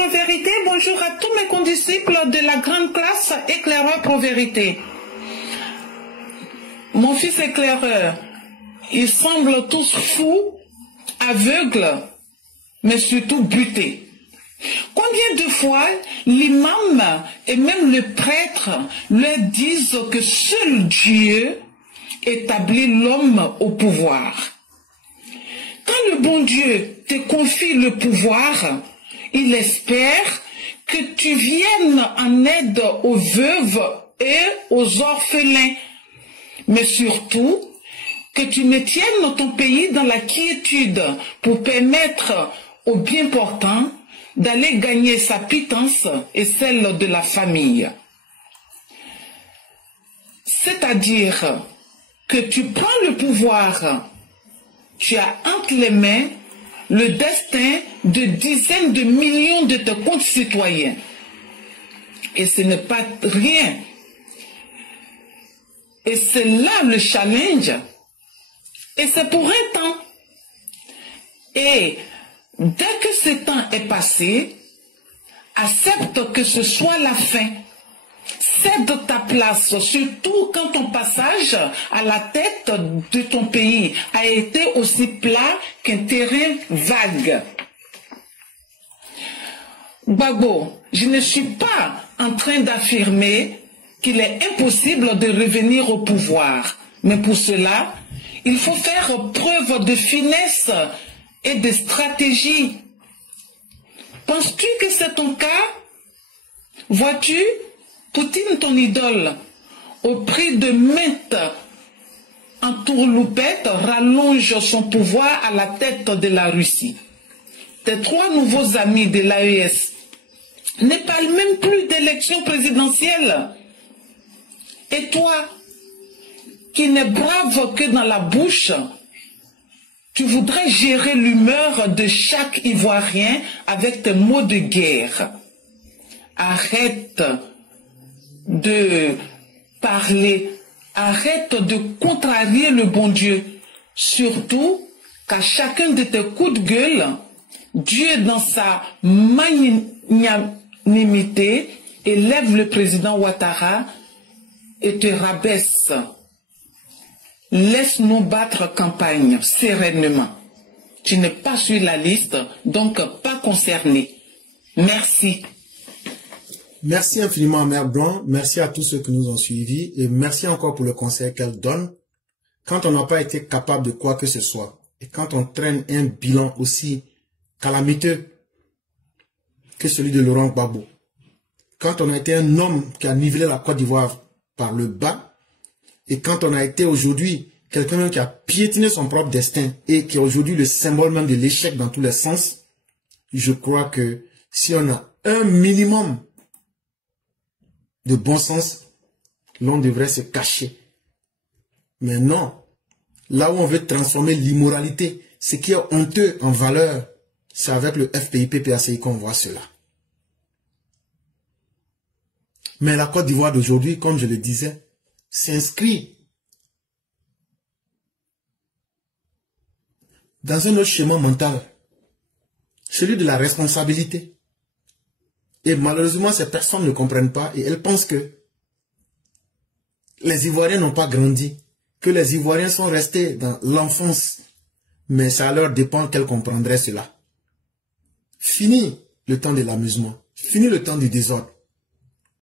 Pro-Vérité, bonjour à tous mes condisciples de la grande classe éclaireur Pro-Vérité. Mon fils éclaireur, ils semblent tous fous, aveugles, mais surtout butés. Combien de fois l'imam et même le prêtre leur disent que seul Dieu établit l'homme au pouvoir. Quand le bon Dieu te confie le pouvoir, il espère que tu viennes en aide aux veuves et aux orphelins, mais surtout que tu maintiennes ton pays dans la quiétude pour permettre aux bien portants d'aller gagner sa pitance et celle de la famille. C'est-à-dire que tu prends le pouvoir, tu as entre les mains le destin de dizaines de millions de tes concitoyens. Et ce n'est pas rien. Et c'est là le challenge. Et c'est pour un temps. Et dès que ce temps est passé, accepte que ce soit la fin. Cède ta place, surtout quand ton passage à la tête de ton pays a été aussi plat qu'un terrain vague. Gbagbo, je ne suis pas en train d'affirmer qu'il est impossible de revenir au pouvoir. Mais pour cela, il faut faire preuve de finesse et de stratégie. Penses-tu que c'est ton cas? Vois-tu, Poutine, ton idole, au prix de maintes entourloupettes, rallonge son pouvoir à la tête de la Russie. Tes trois nouveaux amis de l'AES ne parlent même plus d'élection présidentielle. Et toi, qui n'es brave que dans la bouche, tu voudrais gérer l'humeur de chaque Ivoirien avec tes mots de guerre. Arrête de parler, arrête de contrarier le bon Dieu. Surtout qu'à chacun de tes coups de gueule, Dieu dans sa magnanimité élève le président Ouattara et te rabaisse. Laisse-nous battre campagne sereinement. Tu n'es pas sur la liste, donc pas concerné. Merci. Merci infiniment, Mère Blanc. Merci à tous ceux qui nous ont suivis. Et merci encore pour le conseil qu'elle donne. Quand on n'a pas été capable de quoi que ce soit, et quand on traîne un bilan aussi calamiteux que celui de Laurent Gbagbo, quand on a été un homme qui a nivelé la Côte d'Ivoire par le bas, et quand on a été aujourd'hui quelqu'un qui a piétiné son propre destin et qui est aujourd'hui le symbole même de l'échec dans tous les sens, je crois que si on a un minimum de bon sens, l'on devrait se cacher. Mais non, là où on veut transformer l'immoralité, ce qui est honteux en valeur, c'est avec le FPI-PPACI qu'on voit cela. Mais la Côte d'Ivoire d'aujourd'hui, comme je le disais, s'inscrit dans un autre schéma mental, celui de la responsabilité. Et malheureusement, ces personnes ne comprennent pas et elles pensent que les Ivoiriens n'ont pas grandi, que les Ivoiriens sont restés dans l'enfance. Mais ça leur dépend qu'elles comprendraient cela. Fini le temps de l'amusement, fini le temps du désordre.